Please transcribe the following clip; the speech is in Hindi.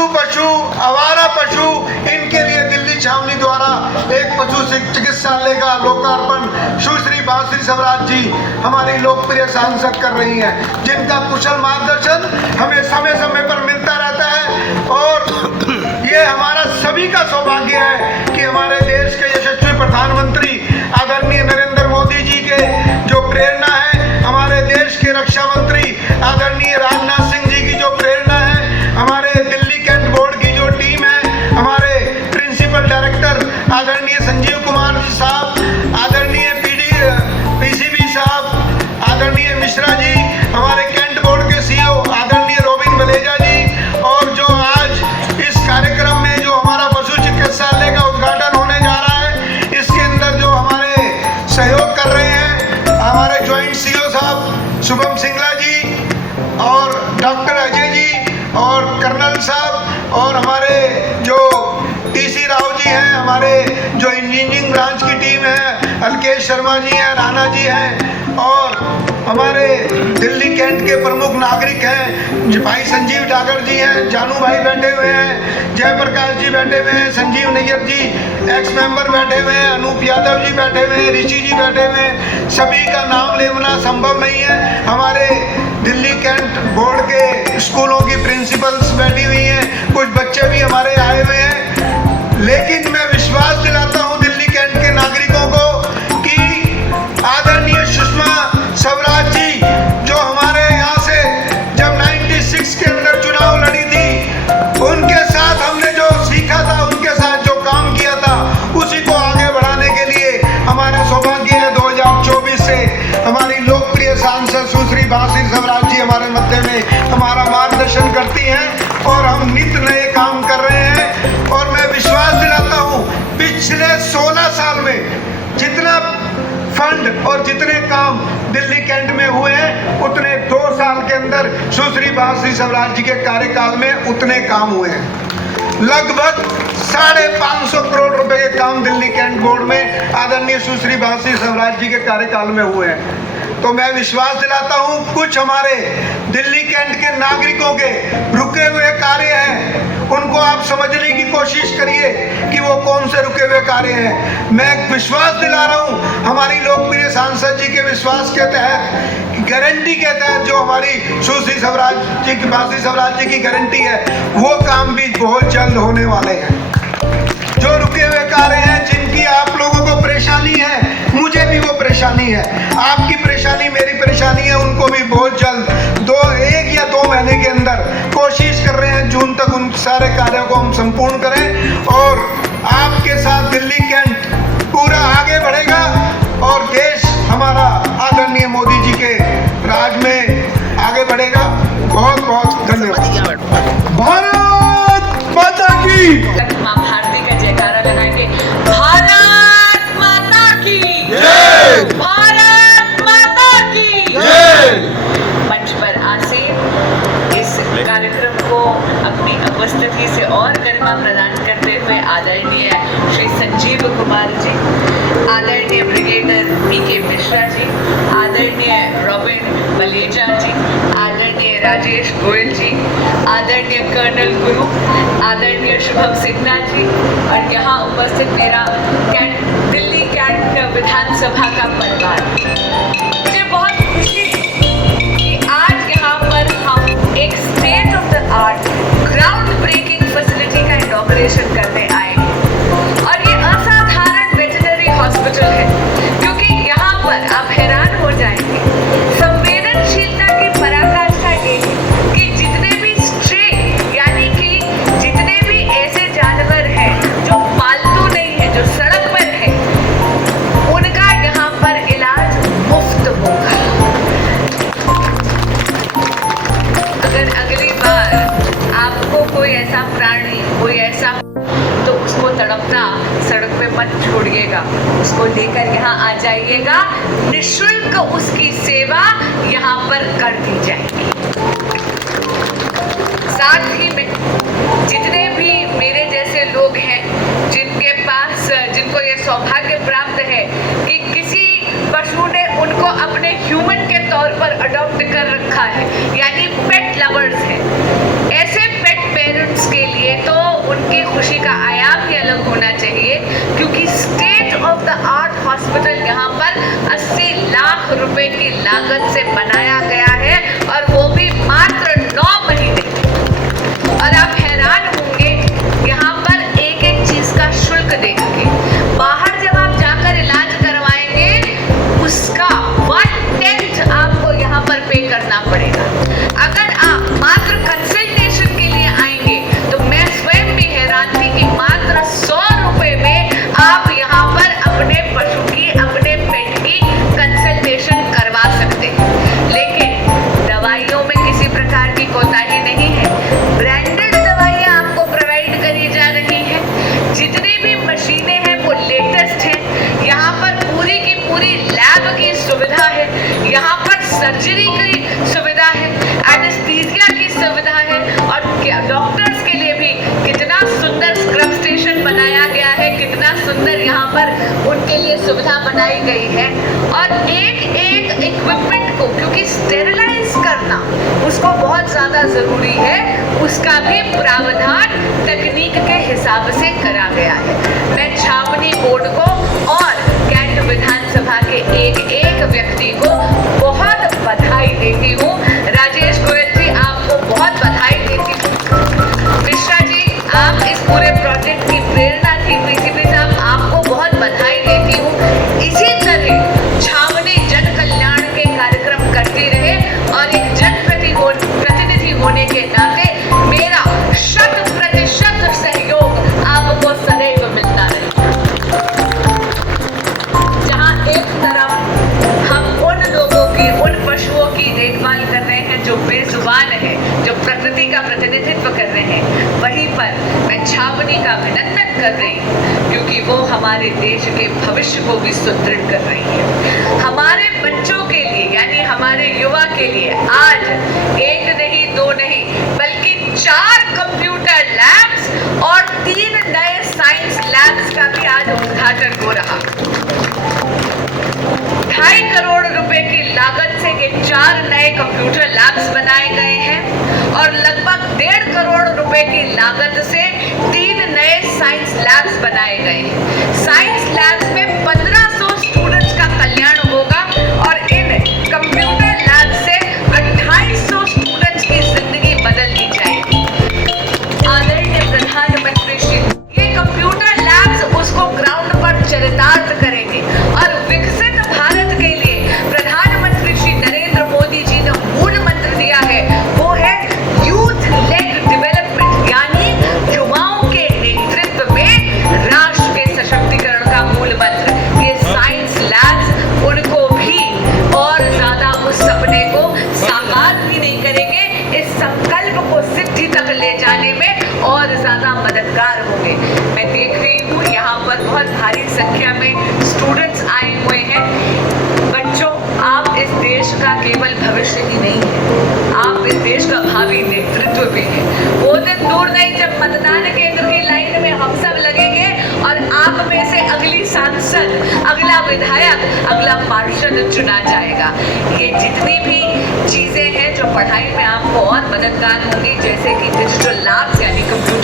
पालतू पशु, आवारा पशु, इनके लिए दिल्ली छावनी द्वारा एक पशु चिकित्सालय का लोकार्पण सुश्री बांसुरी स्वराज जी हमारी लोकप्रिय सांसद कर रही हैं, जिनका कुशल मार्गदर्शन हमें समय समय पर मिलता रहता है। और ये हमारा सभी का सौभाग्य है कि हमारे देश के यशस्वी प्रधानमंत्री आदरणीय नरेंद्र मोदी जी के जो प्रेरणा है, हमारे देश के रक्षा मंत्री आदरणीय राजनाथ सिंह जी की जो प्रेरणा है, हमारे दिल्ली कैंट बोर्ड की जो टीम है, हमारे प्रिंसिपल डायरेक्टर आदरणीय संजीव कुमार जी साहब, आदरणीय पीसीबी साहब, आदरणीय मिश्रा जी, हमारे कैंट बोर्ड के सीईओ आदरणीय रोबिन बलेजा जी, और जो आज इस कार्यक्रम में जो हमारा पशु चिकित्सालय का उद्घाटन होने जा रहा है, इसके अंदर जो हमारे सहयोग कर रहे हैं हमारे ज्वाइंट सीईओ साहब शुभम सिंगला जी और डॉक्टर अजय जी और कर्नल साहब, और हमारे जो टीसी राव जी हैं, हमारे जो इंजीनियरिंग ब्रांच की टीम है, अलकेश शर्मा जी हैं, राणा जी हैं, और हमारे दिल्ली कैंट के प्रमुख नागरिक हैं भाई संजीव डागर जी हैं, जानू भाई बैठे हुए हैं, जयप्रकाश जी बैठे हुए हैं, संजीव नैयर जी एक्स मेंबर बैठे हुए हैं, अनूप यादव जी बैठे हुए हैं, ऋषि जी बैठे हुए हैं। सभी का नाम लेना संभव नहीं है। हमारे दिल्ली कैंट बोर्ड के स्कूलों की प्रिंसिपल्स बैठी हुई हैं, कुछ बच्चे भी हमारे आए हुए हैं, लेकिन मैं विश्वास दिलाता हूँ दिल्ली कैंट के नागरिकों को कि आदरणीय सुषमा स्वराज जी जो हमारे यहाँ से जब 96 के अंदर चुनाव लड़ी थी, उनके साथ हमने जो सीखा था, उनके साथ जो काम किया था, उसी को आगे बढ़ाने के लिए हमारा सौभाग्य है 2024 से हमारी लोकप्रिय सांसद सुश्री बांसुरी स्वराज जी हमारे मध्य में हमारा मार्गदर्शन करती हैं और हम नित नए काम कर रहे हैं। और मैं विश्वास दिलाता हूँ पिछले 16 साल में जितना फंड और जितने काम दिल्ली कैंट में हुए हैं, उतने 2 साल के अंदर सुश्री बांसुरी स्वराज जी के कार्यकाल में उतने काम हुए हैं। लगभग 550 करोड़ रुपए के काम दिल्ली कैंट बोर्ड में आदरणीय सुश्री बांसुरी स्वराज जी के कार्यकाल में हुए हैं। तो मैं विश्वास दिलाता हूँ कुछ हमारे दिल्ली कैंट के नागरिकों के रुके हुए कार्य हैं, उनको आप समझने की कोशिश करिए कि वो कौन से रुके हुए कार्य हैं। मैं विश्वास दिला रहा हूँ हमारी लोकप्रिय सांसद जी के विश्वास के तहत, गारंटी के तहत जो हमारी सुश्री स्वराज जी की बांसुरी स्वराज जी की गारंटी है, वो काम भी बहुत जल्द होने वाले हैं। जो रुके हुए कार्य हैं, जिनकी आप लोगों को परेशानी है, मुझे भी वो परेशानी है, आपकी परेशानी मेरी परेशानी है, उनको भी बहुत जल्द 1 या 2 महीने के अंदर कोशिश कर रहे हैं जून तक उन सारे कार्यों को हम संपूर्ण करें। और आपके साथ दिल्ली कैंट पूरा आगे बढ़ेगा और देश हमारा आदरणीय मोदी जी के राज में आगे बढ़ेगा। बहुत बहुत धन्यवाद। भारत माता की मां भारती का जयकारा लगाएंगे। भारत माता की जय, भारत माता की जय। मंच पर आसीन इस कार्यक्रम को अपनी उपस्थिति से और गरिमा प्रदान करते हुए आदरणीय श्री संजीव कुमार जी, आदरणीय ब्रिगेडियर पीके मिश्रा जी, आदरणीय रॉबिन बलेजा जी, आदरणीय राजेश गोयल जी, आदरणीय कर्नल गुरु, आदरणीय शुभम सिन्हा जी, और यहाँ उपस्थित मेरा दिल्ली कैंट विधानसभा का परिवार। मुझे बहुत खुशी कि आज यहाँ पर हम एक state of the art ground breaking facility का इनॉग्रेशन करने आए हैं। और ये असाधारण वेटरनरी हॉस्पिटल है, क्योंकि यहाँ पर आप हैरान हो जाएंगे, संवेदनशीलता की पराकाष्ठा ये है कि जितने भी स्ट्रे यानी कि जितने भी ऐसे जानवर हैं जो पालतू नहीं है, जो सड़क पर है, उनका यहाँ पर इलाज मुफ्त होगा। अगर अगली बार आपको कोई ऐसा प्राणी, कोई ऐसा, तो उसको तड़पना सड़क पे मत छोड़िएगा, उसको लेकर यहाँ आ जाइएगा, निःशुल्क उसकी सेवा यहाँ पर कर दी जाएगी। साथ ही में जितने भी मेरे जैसे लोग हैं जिनके पास, जिनको ये सौभाग्य प्राप्त है कि किसी पशु ने उनको अपने ह्यूमन के तौर पर अडॉप्ट कर रखा है, यानी पेट लवर्स हैं, ऐसे पेट पेरेंट्स के लिए सुविधा बनाई गई है और एक एक इक्विपमेंट को, क्योंकि स्टेरिलाइज करना उसको बहुत ज़्यादा ज़रूरी है, उसका भी प्रावधान तकनीक के हिसाब से करा गया है। मैं छावनी बोर्ड को और कैंट विधानसभा के एक एक व्यक्ति को बहुत बधाई देती हूँ। राजेश गोयल जी, आपको बहुत बधाई देती हूँ। मिश्रा जी, आप इस पूरे प्रोजेक्ट की प्रेरणा थी। पीसीपी साहब, आपको बहुत बधाई देती हूँ। इसी तरह छावनी जन कल्याण के कार्यक्रम करती रहे और एक जनप्रतिनिधि होने के नाते मेरा 100% सहयोग आपको सदैव मिलता रहे। जहाँ एक तरफ हम उन लोगों की, उन पशुओं की देखभाल कर रहे हैं जो बेजुबान है, जो प्रकृति का प्रतिनिधित्व कर रहे हैं, वहीं पर मैं छावनी का अभिनंदन कर रही हूँ क्योंकि वो हमारे देश के भविष्य को भी सुदृढ़ कर रही है। हमारे बच्चों के लिए, यानी हमारे युवा के लिए आज एक नहीं, दो नहीं, बल्कि 4 कंप्यूटर लैब्स और 3 नए साइंस लैब्स का भी आज उद्घाटन हो रहा। 2.5 करोड़ रुपए की लागत से ये 4 नए कंप्यूटर लैब्स बनाए गए हैं और लगभग 1.5 करोड़ रुपए की लागत से 3 नए साइंस लैब्स बनाए गए हैं। साइंस लैब्स में 1500 स्टूडेंट्स का कल्याण होगा और इन कंप्यूटर लैब से 2800 स्टूडेंट्स की जिंदगी बदल दी जाएगी। आदरणीय प्रधानमंत्री श्री, ये कंप्यूटर लैब्स उसको ग्राउंड पर चरितार्थ करेंगे और विकसित भारत के लिए प्रधानमंत्री श्री नरेंद्र मोदी जी ने मूल मंत्र दिया है, वो है यूथ लेड डेवलपमेंट, यानी युवाओं के नेतृत्व में राष्ट्र के सशक्तिकरण का मूल मंत्र। ये साइंस लैब्स उनको भी और ज्यादा उस सपने को साकार भी नहीं करेंगे, इस संकल्प को सिद्धि तक ले जाने में और ज्यादा मददगार होंगे। मैं देख रही हूँ यहाँ पर बहुत भारी संख्या में स्टूडेंट्स आए हुए हैं। बच्चों, आप इस देश का केवल भविष्य ही नहीं है, आप इस देश का भावी नेतृत्व भी है। वो दिन दूर नहीं जब मतदान केंद्र की लाइन में हम सब लगेंगे और आप में से अगली सांसद, अगला विधायक, अगला पार्षद चुना जाएगा। ये जितनी भी चीजें हैं जो पढ़ाई में आपको और मददगार होंगी, जैसे कि डिजिटल लैब्स यानी कंप्यूटर